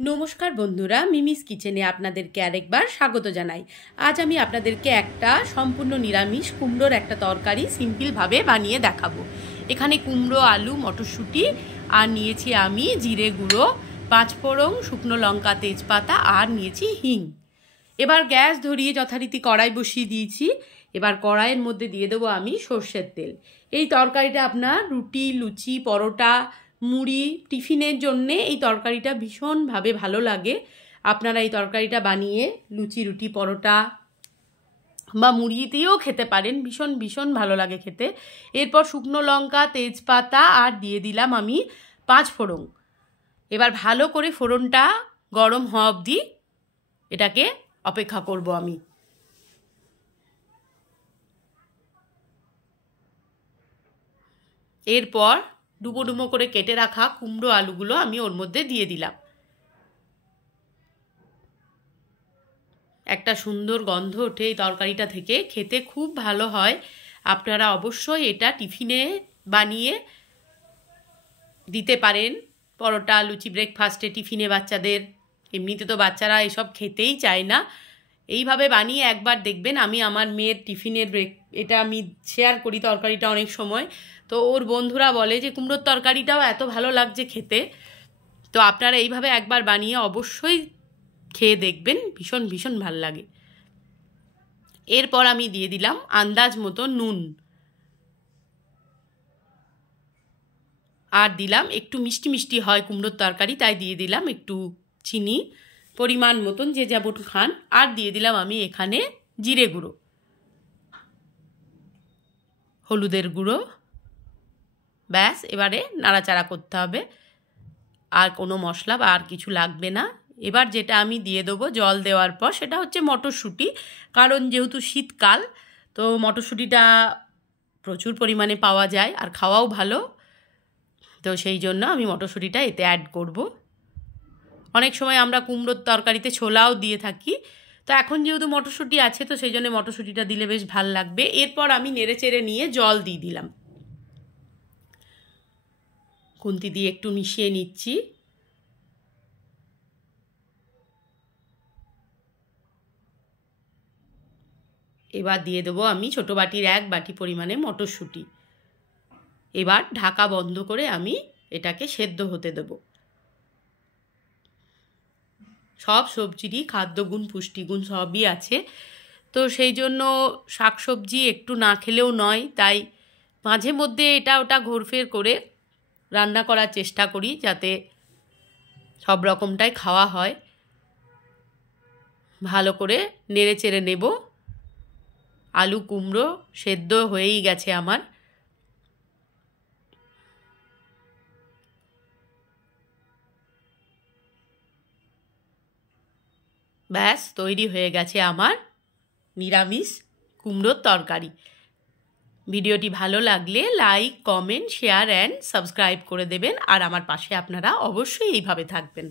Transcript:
নমস্কার বন্ধুরা, মিমিস কিচেনে আপনাদেরকে আরেকবার স্বাগত জানাই। আজ আমি আপনাদেরকে একটা সম্পূর্ণ নিরামিষ কুমড়োর একটা তরকারি সিম্পলভাবে বানিয়ে দেখাবো। এখানে কুমড়ো, আলু, মটরশুঁটি আর নিয়েছি আমি জিরে গুঁড়ো, 5 ফোড়ন, শুকনো লঙ্কা, তেজপাতা আর নিয়েছি হিং। এবার গ্যাস ধরিয়ে যথারীতি কড়াই বসিয়ে দিয়েছি। এবার কড়াইয়ের মধ্যে দিয়ে দেবো আমি সর্ষের তেল। এই তরকারিটা আপনার রুটি, লুচি, পরোটা, মুড়ি, টিফিনের জন্যে এই তরকারিটা ভীষণভাবে ভালো লাগে। আপনারা এই তরকারিটা বানিয়ে লুচি, রুটি, পরোটা বা মুড়ি দিয়েও খেতে পারেন। ভীষণ ভীষণ ভালো লাগে খেতে। এরপর শুকনো লঙ্কা, তেজপাতা আর দিয়ে দিলাম আমি 5 ফোড়ন। এবার ভালো করে ফোড়নটা গরম হওয়া অবধি এটাকে অপেক্ষা করব আমি। এরপর ডুবো ডুবো করে কেটে রাখা কুমড়ো, আলুগুলো আমি ওর মধ্যে দিয়ে দিলাম। একটা সুন্দর গন্ধ ওঠে এই তরকারিটা থেকে, খেতে খুব ভালো হয়। আপনারা অবশ্যই এটা টিফিনে বানিয়ে দিতে পারেন। পরোটা, লুচি, ব্রেকফাস্টে, টিফিনে বাচ্চাদের। এমনিতে তো বাচ্চারা এসব খেতেই চায় না। এইভাবে বানিয়ে একবার দেখবেন। আমি আমার মেয়ের টিফিনের এটা আমি শেয়ার করি তরকারিটা অনেক সময়। তো ওর বন্ধুরা বলে যে কুমড়োর তরকারিটাও এত ভালো লাগছে খেতে। তো আপনারা এইভাবে একবার বানিয়ে অবশ্যই খেয়ে দেখবেন, ভীষণ ভীষণ ভালো লাগে। এরপর আমি দিয়ে দিলাম আন্দাজ মতো নুন, আর দিলাম একটু মিষ্টি মিষ্টি হয় কুমড়োর তরকারি, তাই দিয়ে দিলাম একটু চিনি, পরিমাণ মতন যে যেমন খান। আর দিয়ে দিলাম আমি এখানে জিরে গুঁড়ো, হলুদের গুঁড়ো। ব্যাস, এবারে নাড়াচাড়া করতে হবে। আর কোনো মশলা বা আর কিছু লাগবে না। এবার যেটা আমি দিয়ে দেবো জল দেওয়ার পর, সেটা হচ্ছে মটরশুঁটি। কারণ যেহেতু শীতকাল, তো মটরশুঁটিটা প্রচুর পরিমাণে পাওয়া যায় আর খাওয়াও ভালো। তো সেই জন্য আমি মটরশুঁটিটা এতে অ্যাড করব। অনেক সময় আমরা কুমড়োর তরকারিতে ছোলাও দিয়ে থাকি। তো এখন যেহেতু মটরশুঁটি আছে, তো সেই জন্য মটরশুঁটিটা দিলে বেশ ভাল লাগবে। এরপর আমি নেড়েচেড়ে নিয়ে জল দিয়ে দিলাম। খুন্তি দিয়ে একটু মিশিয়ে নিচ্ছি। এবার দিয়ে দেবো আমি ছোটো বাটির 1 বাটি পরিমাণে মটরশুঁটি। এবার ঢাকা বন্ধ করে আমি এটাকে সেদ্ধ হতে দেব। সব সবজিরই খাদ্যগুণ, পুষ্টিগুণ সবই আছে। তো সেই জন্য শাকসবজি একটু না খেলেও নয়। তাই মাঝে মধ্যে এটা ওটা ঘোরফের করে রান্না করার চেষ্টা করি, যাতে সব রকমটাই খাওয়া হয়। ভালো করে নেড়ে চেড়ে নেব। আলু, কুমড়ো সেদ্ধ হয়েই গেছে আমার। ব্যাস, তৈরি হয়ে গেছে আমার নিরামিষ কুমড়োর তরকারি। ভিডিওটি ভালো লাগলে like, comment, share and subscribe করে দেবেন। আর আমার পাশে আপনারা অবশ্যই এইভাবে থাকবেন।